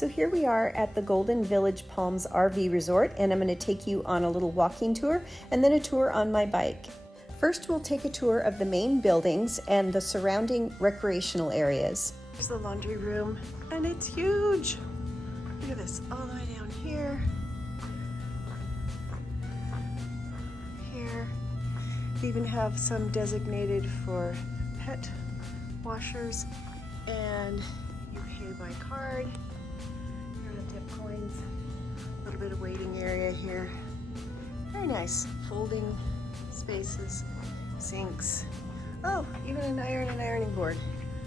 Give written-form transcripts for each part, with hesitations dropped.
So here we are at the Golden Village Palms RV Resort, and I'm going to take you on a little walking tour and then a tour on my bike. First, we'll take a tour of the main buildings and the surrounding recreational areas. Here's the laundry room, and it's huge. Look at this, all the way down here. Here. We even have some designated for pet washers, and you pay by card. You don't have to have coins. A little bit of waiting area here. Very nice. Folding spaces, sinks. Oh, even an iron and ironing board.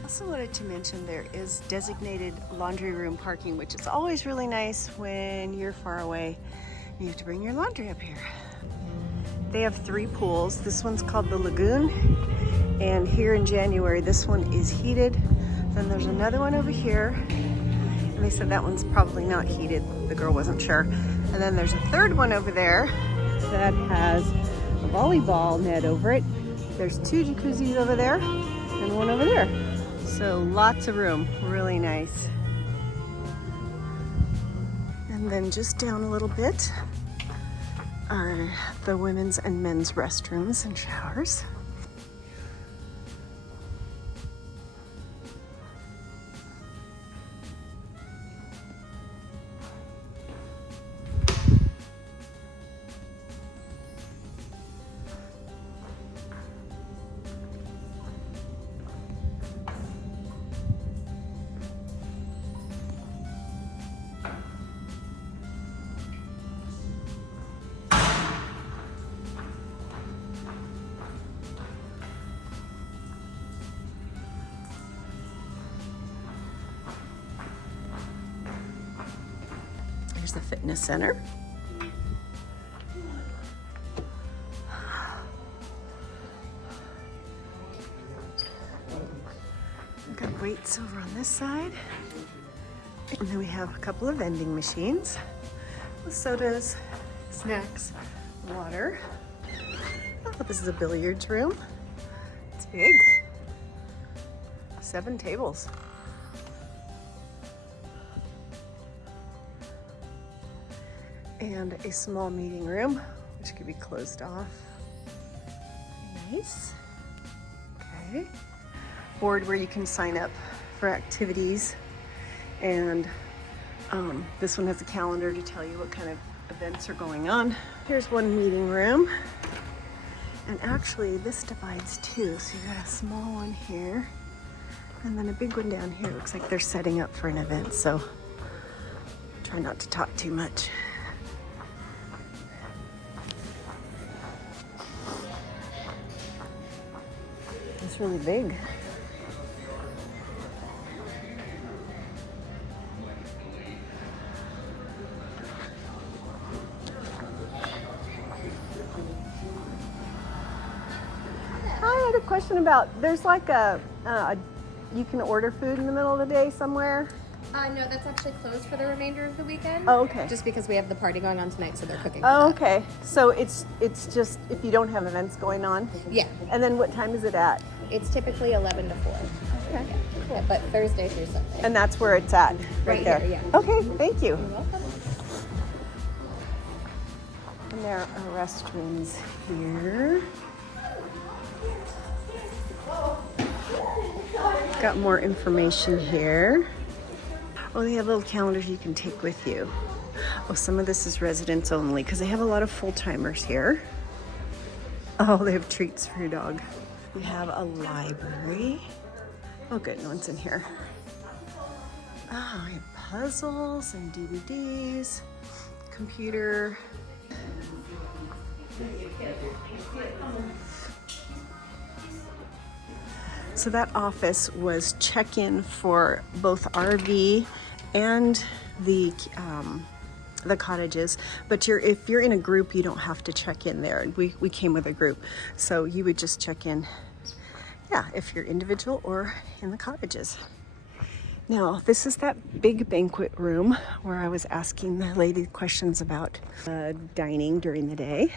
Also wanted to mention there is designated laundry room parking, which is always really nice when you're far away and you have to bring your laundry up here. They have 3 pools. This one's called the Lagoon, and here in January this one is heated. Then there's another one over here, and they said that one's probably not heated. The girl wasn't sure. And then there's a third one over there that has a volleyball net over it. There's 2 jacuzzis over there and one over there. So lots of room, really nice. And then just down a little bit are the women's and men's restrooms and showers. Here's the fitness center. We've got weights over on this side. And then we have a couple of vending machines with sodas, snacks, water. Oh, this is a billiards room. It's big. 7 tables. And a small meeting room, which could be closed off. Nice. Okay. Board where you can sign up for activities. And this one has a calendar to tell you what kind of events are going on. Here's one meeting room. And actually this divides 2. So you've got a small one here and then a big one down here. Looks like they're setting up for an event, so try not to talk too much. It's really big. I had a question about, there's like you can order food in the middle of the day somewhere? No, that's actually closed for the remainder of the weekend. Oh, okay. Just because we have the party going on tonight, so they're cooking for Oh, that. okay. So it's just if you don't have events going on? Yeah. And then what time is it at? It's typically 11 to 4. Okay, cool. Yeah, but Thursday through Sunday. And that's where it's at, right there? Here, yeah. Okay, thank you. You're welcome. And there are restrooms here. Got more information here. Oh, they have little calendars you can take with you. Oh, some of this is residents only because they have a lot of full-timers here. Oh, they have treats for your dog. We have a library. Oh, good, no one's in here. Oh, we have puzzles and DVDs, computer. So that office was check-in for both RV and the cottages, but if you're in a group, you don't have to check in there. We came with a group, so you would just check in, yeah, if you're individual or in the cottages. Now, this is that big banquet room where I was asking the lady questions about dining during the day.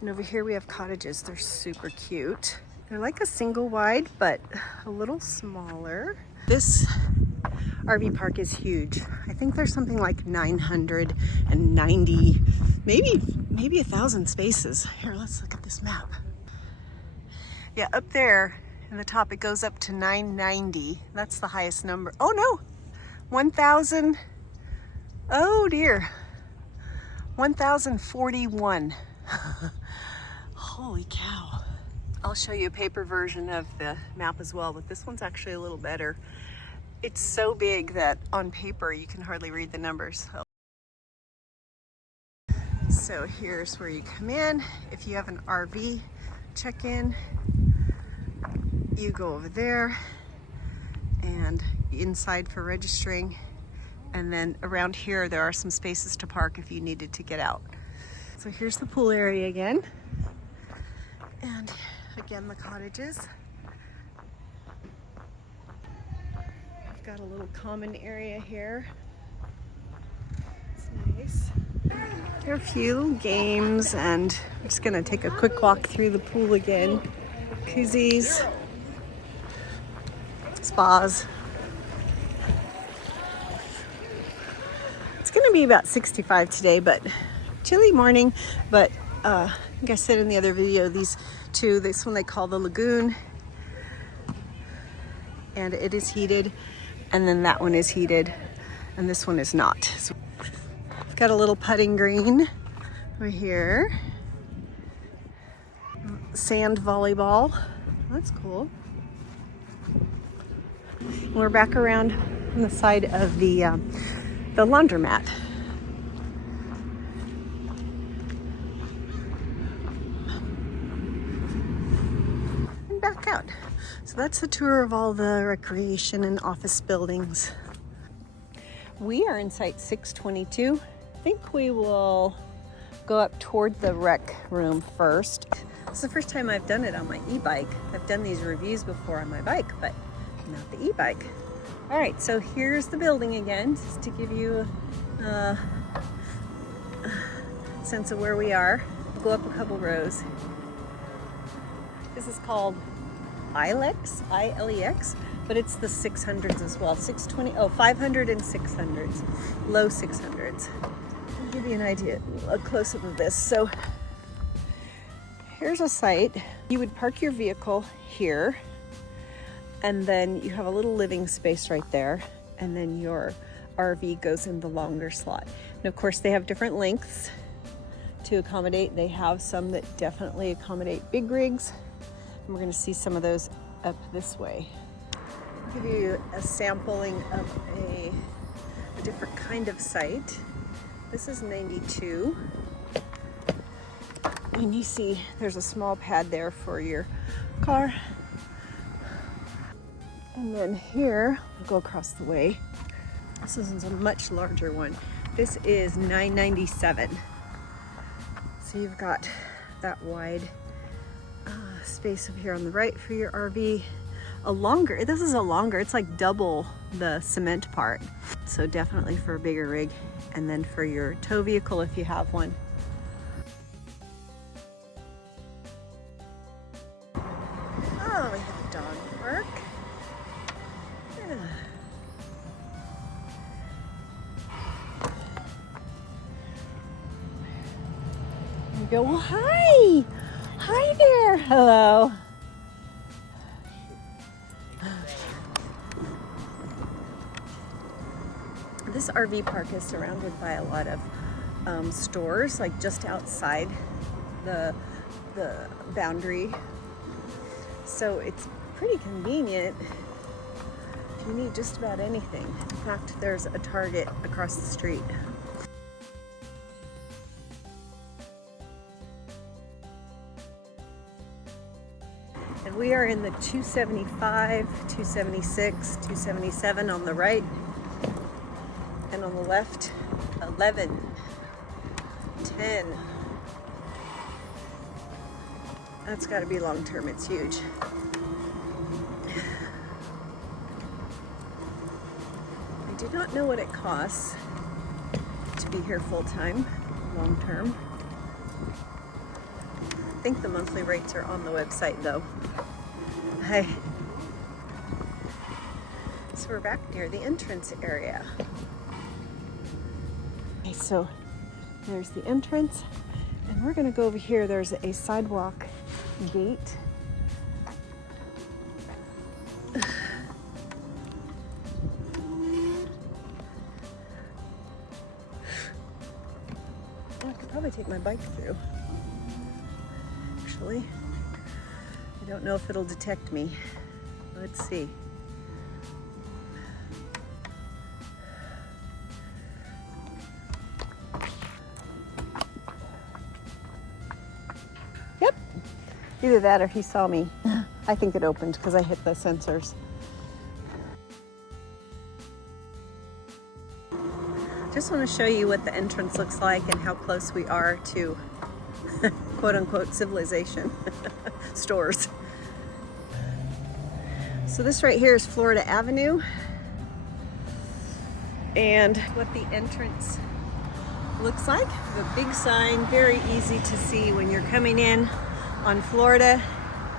And over here we have cottages. They're super cute. They're like a single wide, but a little smaller. This RV park is huge. I think there's something like 990, maybe 1,000 spaces. Here, let's look at this map. Yeah, up there in the top, it goes up to 990. That's the highest number. Oh no, 1,000. Oh dear, 1,041. Holy cow. I'll show you a paper version of the map as well, but this one's actually a little better. It's so big that on paper you can hardly read the numbers. So here's where you come in. If you have an RV check-in, you go over there and inside for registering. And then around here, there are some spaces to park if you needed to get out. So here's the pool area again. And again, the cottages. I've got a little common area here. It's nice. There are a few little games, and I'm just gonna take a quick walk through the pool again. Koozies, spas. It's gonna be about 65 today, but chilly morning. But I think I said in the other video, these two, this one they call the Lagoon, and it is heated, and then that one is heated, and this one is not. So I've got a little putting green over here. Sand volleyball. That's cool. We're back around on the side of the laundromat. And back out. So that's a tour of all the recreation and office buildings. We are in site 622. I think we will go up toward the rec room first. It's the first time I've done it on my e-bike. I've done these reviews before on my bike, but not the e-bike. All right, so here's the building again, just to give you a sense of where we are. We'll go up a couple rows. This is called ILEX, I-L-E-X, but it's the 600s as well. 500 and 600s, low 600s. I'll give you an idea, a close-up of this. So here's a site. You would park your vehicle here, and then you have a little living space right there, and then your RV goes in the longer slot. And of course, they have different lengths to accommodate. They have some that definitely accommodate big rigs, and we're gonna see some of those up this way. I'll give you a sampling of a different kind of site. This is 92. And you see there's a small pad there for your car. And then here, we'll go across the way. This is a much larger one. This is 997. So you've got that wide space up here on the right for your RV. This is a longer, it's like double the cement part. So definitely for a bigger rig. And then for your tow vehicle if you have one. Oh, we have a dog park. There we go. Well, hi! Hi there! Hello. This RV park is surrounded by a lot of stores, like just outside the boundary. So it's pretty convenient if you need just about anything. In fact, there's a Target across the street. And we are in the 275, 276, 277 on the right. And on the left, 11, 10. That's got to be long term, it's huge. I do not know what it costs to be here full time, long term. I think the monthly rates are on the website though. Hi. so we're back near the entrance area. Okay, so there's the entrance, and we're gonna go over here. There's a sidewalk gate. I could probably take my bike through. Actually, I don't know if it'll detect me. Let's see. Yep, either that or he saw me. I think it opened because I hit the sensors. Just want to show you what the entrance looks like and how close we are to quote unquote civilization. Stores. So this right here is Florida Avenue, and what the entrance looks like. The big sign, very easy to see when you're coming in on Florida.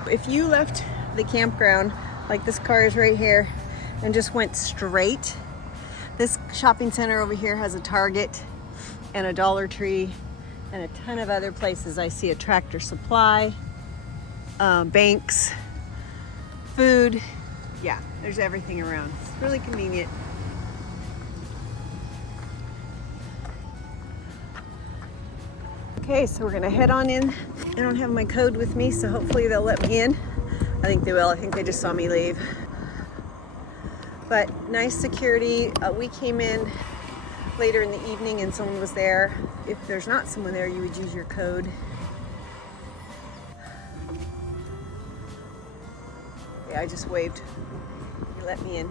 If you left the campground, like this car is right here, and just went straight, this shopping center over here has a Target and a Dollar Tree and a ton of other places. I see a Tractor Supply, banks, food. Yeah, there's everything around. It's really convenient. Okay, so we're gonna head on in. I don't have my code with me, so hopefully they'll let me in. I think they will. I think they just saw me leave. But nice security. We came in later in the evening and someone was there. If there's not someone there, you would use your code. Yeah, I just waved. You let me in.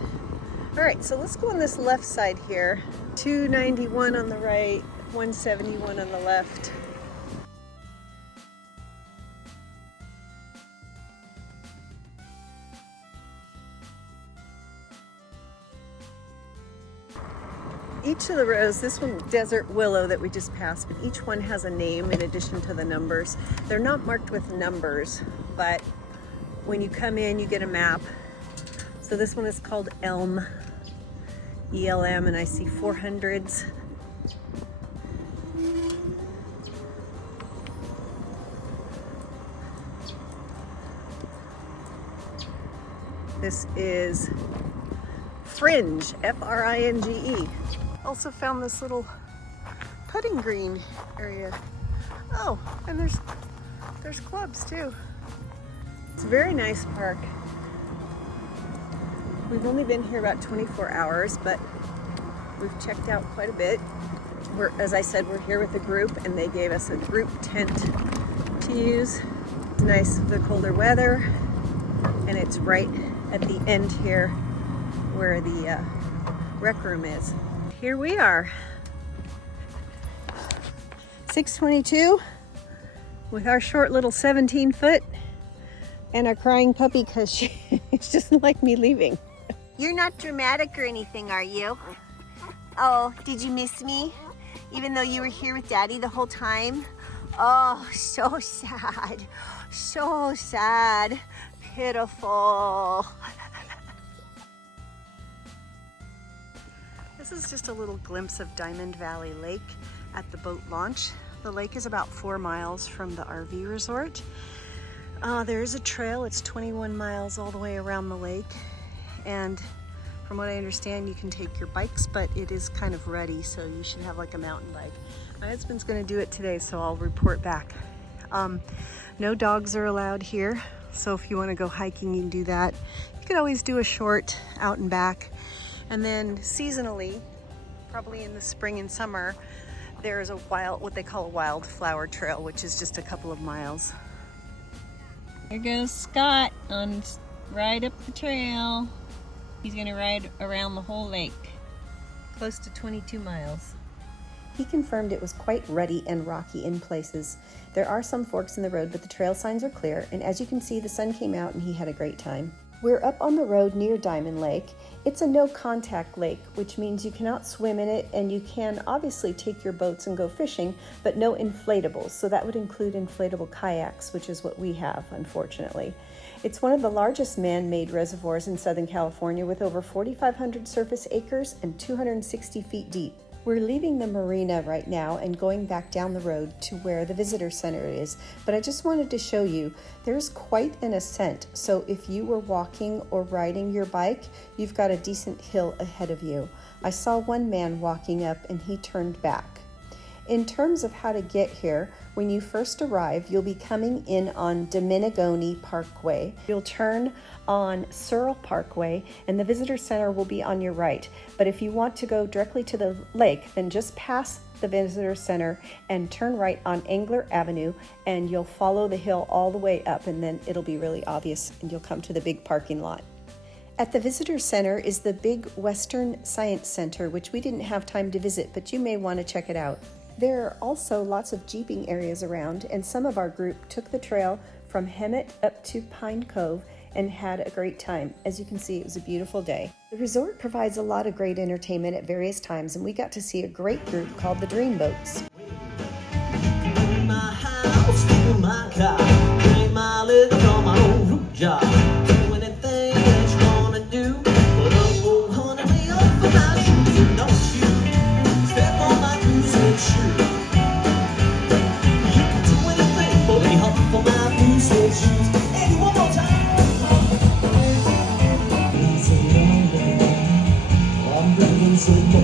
All right, so let's go on this left side here. 291 on the right, 171 on the left. Each of the rows, this one, Desert Willow that we just passed, but each one has a name in addition to the numbers. They're not marked with numbers, but when you come in, you get a map. So this one is called Elm, ELM, and I see 400s. This is Fringe, F-R-I-N-G-E. Also found this little putting green area. Oh, and there's clubs too. It's a very nice park. We've only been here about 24 hours, but we've checked out quite a bit. As I said, we're here with a group and they gave us a group tent to use. It's nice with the colder weather, and it's right at the end here where the rec room is. Here we are, 6:22 with our short little 17-foot and a crying puppy because she doesn't like me leaving. You're not dramatic or anything, are you? Oh, did you miss me? Even though you were here with Daddy the whole time? Oh, so sad. So sad. Pitiful. This is just a little glimpse of Diamond Valley Lake at the boat launch. The lake is about 4 miles from the RV resort. There is a trail. It's 21 miles all the way around the lake. And from what I understand, you can take your bikes, but it is kind of rutty, so you should have like a mountain bike. My husband's gonna do it today, so I'll report back. No dogs are allowed here, so if you wanna go hiking, you can do that. You could always do a short out and back. And then seasonally, probably in the spring and summer, there is a what they call a wildflower trail, which is just a couple of miles. Here goes Scott on ride up the trail. He's gonna ride around the whole lake. Close to 22 miles. He confirmed it was quite rutty and rocky in places. There are some forks in the road, but the trail signs are clear, and as you can see, the sun came out and he had a great time. We're up on the road near Diamond Lake. It's a no-contact lake, which means you cannot swim in it, and you can obviously take your boats and go fishing, but no inflatables. So that would include inflatable kayaks, which is what we have, unfortunately. It's one of the largest man-made reservoirs in Southern California with over 4,500 surface acres and 260 feet deep. We're leaving the marina right now and going back down the road to where the visitor center is, but I just wanted to show you there's quite an ascent, so if you were walking or riding your bike, you've got a decent hill ahead of you. I saw one man walking up and he turned back. In terms of how to get here, when you first arrive, you'll be coming in on Dominigoni Parkway. You'll turn on Searle Parkway and the visitor center will be on your right. But if you want to go directly to the lake, then just pass the visitor center and turn right on Angler Avenue and you'll follow the hill all the way up and then it'll be really obvious and you'll come to the big parking lot. At the visitor center is the big Western Science Center, which we didn't have time to visit, but you may want to check it out. There are also lots of jeeping areas around, and some of our group took the trail from Hemet up to Pine Cove and had a great time. As you can see, it was a beautiful day. The resort provides a lot of great entertainment at various times, and we got to see a great group called the Dreamboats. My house, my car, bring my little from my old root job. Do anything that you wanna do, put up old honey way up for my shoes, and don't you step on my blue suede shoe. You can do anything, but lay up for my blue suede shoes. Hey, one more time. It's a long day. I'm bringing some more.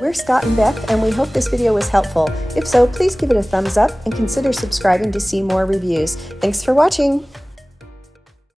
We're Scott and Beth, and we hope this video was helpful. If so, please give it a thumbs up and consider subscribing to see more reviews. Thanks for watching!